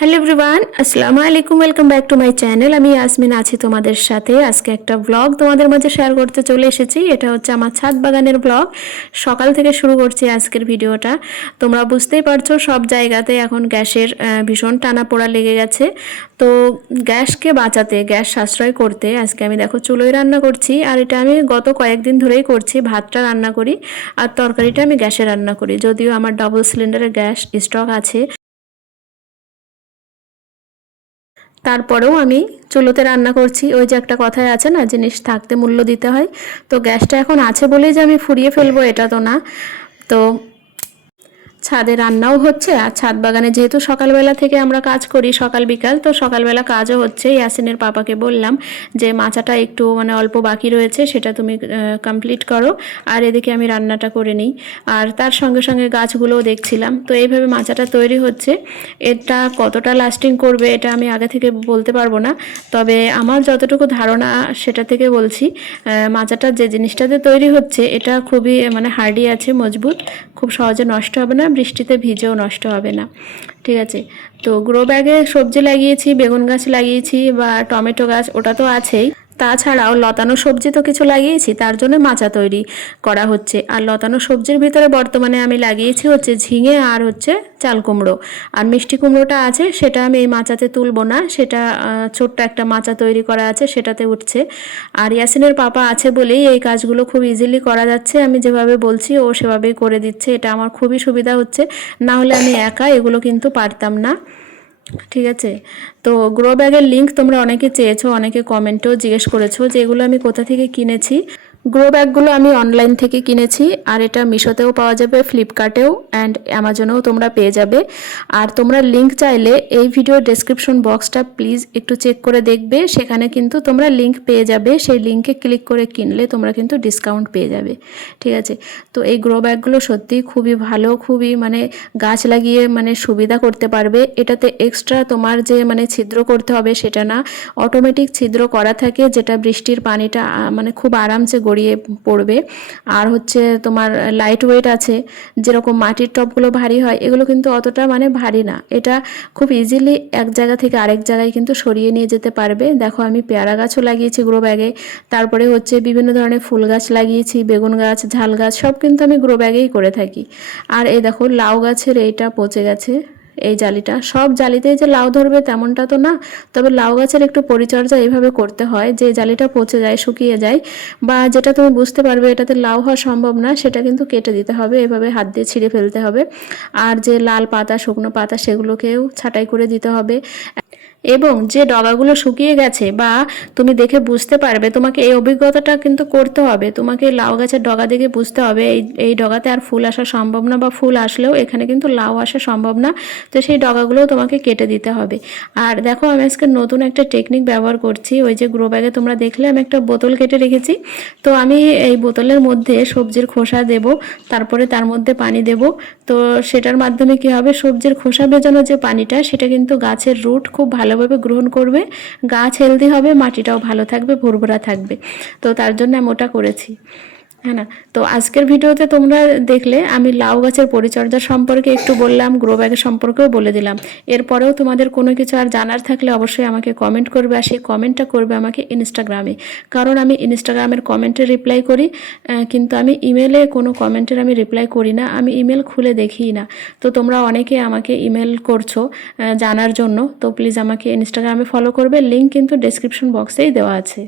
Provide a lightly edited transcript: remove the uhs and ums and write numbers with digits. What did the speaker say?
Hello everyone, আসসালামু আলাইকুম। Welcome back to my channel. আমি ইয়াসমিন আছি তোমাদের সাথে। আজকে একটা ব্লগ তোমাদের মাঝে শেয়ার করতে চলে এসেছি। এটা হচ্ছে আমার ছাদ বাগানের ব্লগ। সকাল থেকে শুরু করছি আজকের ভিডিওটা। তোমরা বুঝতেই পারছো সব জায়গাতে এখন গ্যাসের ভীষণ টানাপোড়া লেগে গেছে। তো গ্যাসকে বাঁচাতে, গ্যাস সাশ্রয় করতে আজকে আমি দেখো চুলোয় রান্না করছি। আর এটা আমি গত কয়েকদিন ধরেই করছি। ভাতটা রান্না করি আর তরকারিটা আমি গ্যাসে রান্না করি, যদিও আমার ডাবল সিলিন্ডারের গ্যাস স্টক আছে। তারপরেও আমি চুলোতে রান্না করছি। ওই যে একটা কথাই আছে না, জিনিস থাকতে মূল্য দিতে হয়। তো গ্যাসটা এখন আছে বলেই যে আমি ফুরিয়ে ফেলবো এটা তো না। তো ছাদে রান্নাও হচ্ছে, আর ছাদ বাগানে যেহেতু সকালবেলা থেকে আমরা কাজ করি, সকাল বিকাল, তো সকালবেলা কাজও হচ্ছে। ইয়াসিনের পাপাকে বললাম যে মাচাটা একটু অল্প বাকি রয়েছে, সেটা তুমি কমপ্লিট করো, আর এদিকে আমি রান্নাটা করে নিই। আর তার সঙ্গে সঙ্গে গাছগুলোও দেখছিলাম। তো এইভাবে মাচাটা তৈরি হচ্ছে। এটা কতটা লাস্টিং করবে এটা আমি আগে থেকে বলতে পারবো না, তবে আমার যতটুকু ধারণা সেটা থেকে বলছি। মাচাটা যে জিনিসটাতে তৈরি হচ্ছে এটা খুবই হার্ডি আছে, মজবুত, খুব সহজে নষ্ট হবে না, বৃষ্টিতে ভিজেও নষ্ট হবে না। ঠিক আছে। তো গ্রো ব্যাগে সবজি লাগিয়েছি, বেগুন গাছ লাগিয়েছি বা টমেটো গাছ, ওটা তো আছেই। তাছাড়াও লতানো সবজি তো কিছু লাগিয়েছি, তার জন্য মাচা তৈরি করা হচ্ছে। আর লতানো সবজির ভিতরে বর্তমানে আমি লাগিয়েছি হচ্ছে ঝিঙে আর হচ্ছে চাল কুমড়ো। আর মিষ্টি কুমড়োটা আছে, সেটা আমি এই মাচাতে তুলবো না, সেটা ছোট্ট একটা মাচা তৈরি করা আছে, সেটাতে উঠছে। আর ইয়াসিনের পাপা আছে বলেই এই কাজগুলো খুব ইজিলি করা যাচ্ছে। আমি যেভাবে বলছি ও সেভাবেই করে দিচ্ছে, এটা আমার খুবই সুবিধা হচ্ছে। না হলে আমি একা এগুলো কিন্তু পারতাম না। ঠিক আছে। তো গ্রো ব্যাগের লিঙ্ক তোমরা অনেকে চেয়েছো, অনেকে কমেন্টেও জিজ্ঞেস করেছো যে এগুলো আমি কোথা থেকে কিনেছি। গ্রো ব্যাগগুলো আমি অনলাইন থেকে কিনেছি, আর এটা মিশোতেও পাওয়া যাবে, ফ্লিপকার্টেও অ্যান্ড অ্যামাজনেও তোমরা পেয়ে যাবে। আর তোমরা লিঙ্ক চাইলে এই ভিডিওর ডেসক্রিপশন বক্সটা প্লিজ একটু চেক করে দেখবে, সেখানে কিন্তু তোমরা লিঙ্ক পেয়ে যাবে। সেই লিঙ্কে ক্লিক করে কিনলে তোমরা কিন্তু ডিসকাউন্ট পেয়ে যাবে। ঠিক আছে। তো এই গ্রো ব্যাগগুলো সত্যিই খুবই ভালো, খুবই গাছ লাগিয়ে সুবিধা করতে পারবে। এটাতে এক্সট্রা তোমার যে ছিদ্র করতে হবে সেটা না, অটোমেটিক ছিদ্র করা থাকে, যেটা বৃষ্টির পানিটা খুব আরামসে গড়িয়ে পড়বে। আর হচ্ছে তোমার লাইট ওয়েট আছে, যেরকম মাটির টবগুলো ভারী হয়, এগুলো কিন্তু অতটা ভারী না। এটা খুব ইজিলি এক জায়গা থেকে আরেক জায়গায় কিন্তু সরিয়ে নিয়ে যেতে পারবে। দেখো আমি পেয়ারা গাছও লাগিয়েছি গ্রো ব্যাগে, তারপরে হচ্ছে বিভিন্ন ধরনের ফুল গাছ লাগিয়েছি, বেগুন গাছ, ঝাল গাছ, সব কিন্তু আমি গ্রো ব্যাগেই করে থাকি। আর এই দেখো লাউ গাছের এইটা পচে গেছে, এই জালিটা। সব জালিতেই যে লাউ ধরবে তেমনটা তো না, তবে লাউ গাছের একটু পরিচর্যা এইভাবে করতে হয় যে জালিটা পচে যায়, শুকিয়ে যায়, বা যেটা তুমি বুঝতে পারবে এটাতে লাউ হওয়া সম্ভব না, সেটা কিন্তু কেটে দিতে হবে, এভাবে হাত দিয়ে ছিঁড়ে ফেলতে হবে। আর যে লাল পাতা, শুকনো পাতা, সেগুলোকেও ছাঁটাই করে দিতে হবে। এবং যে ডগাগুলো শুকিয়ে গেছে বা তুমি দেখে বুঝতে পারবে, তোমাকে এই অভিজ্ঞতাটা কিন্তু করতে হবে। তোমাকে লাউ গাছের ডগা দেখে বুঝতে হবে এই এই ডগাতে আর ফুল আসা সম্ভব না, বা ফুল আসলেও এখানে কিন্তু লাউ আসা সম্ভব না। তো সেই ডগাগুলোও তোমাকে কেটে দিতে হবে। আর দেখো আমি আজকে নতুন একটা টেকনিক ব্যবহার করছি। ওই যে গ্রো ব্যাগে তোমরা দেখলে আমি একটা বোতল কেটে রেখেছি, তো আমি এই বোতলের মধ্যে সবজির খোসা দেব, তারপরে তার মধ্যে পানি দেব। তো সেটার মাধ্যমে কি হবে, সবজির খোসা ভেজানো যে পানিটা, সেটা কিন্তু গাছের রুট খুব ভালোভাবে গ্রহণ করবে, গাছ হেলদি হবে, মাটিটাও ভালো থাকবে, ভুরভুরা থাকবে। তো তার জন্য আমি ওটা করেছি। হ্যাঁ না। তো আজকের ভিডিওতে তোমরা দেখলে আমি লাউ গাছের পরিচর্যা সম্পর্কে একটু বললাম, গ্রো ব্যাগের সম্পর্কেও বলে দিলাম। এরপরেও তোমাদের কোনো কিছু আর জানার থাকলে অবশ্যই আমাকে কমেন্ট করবে, আর সেই কমেন্টটা করবে আমাকে ইনস্টাগ্রামে, কারণ আমি ইনস্টাগ্রামের কমেন্টে রিপ্লাই করি, কিন্তু আমি ইমেলে কোনো কমেন্টের আমি রিপ্লাই করি না, আমি ইমেল খুলে দেখি না। তো তোমরা অনেকে আমাকে ইমেল করছো জানার জন্য, তো প্লিজ আমাকে ইনস্টাগ্রামে ফলো করবে, লিঙ্ক কিন্তু ডেসক্রিপশন বক্সেই দেওয়া আছে।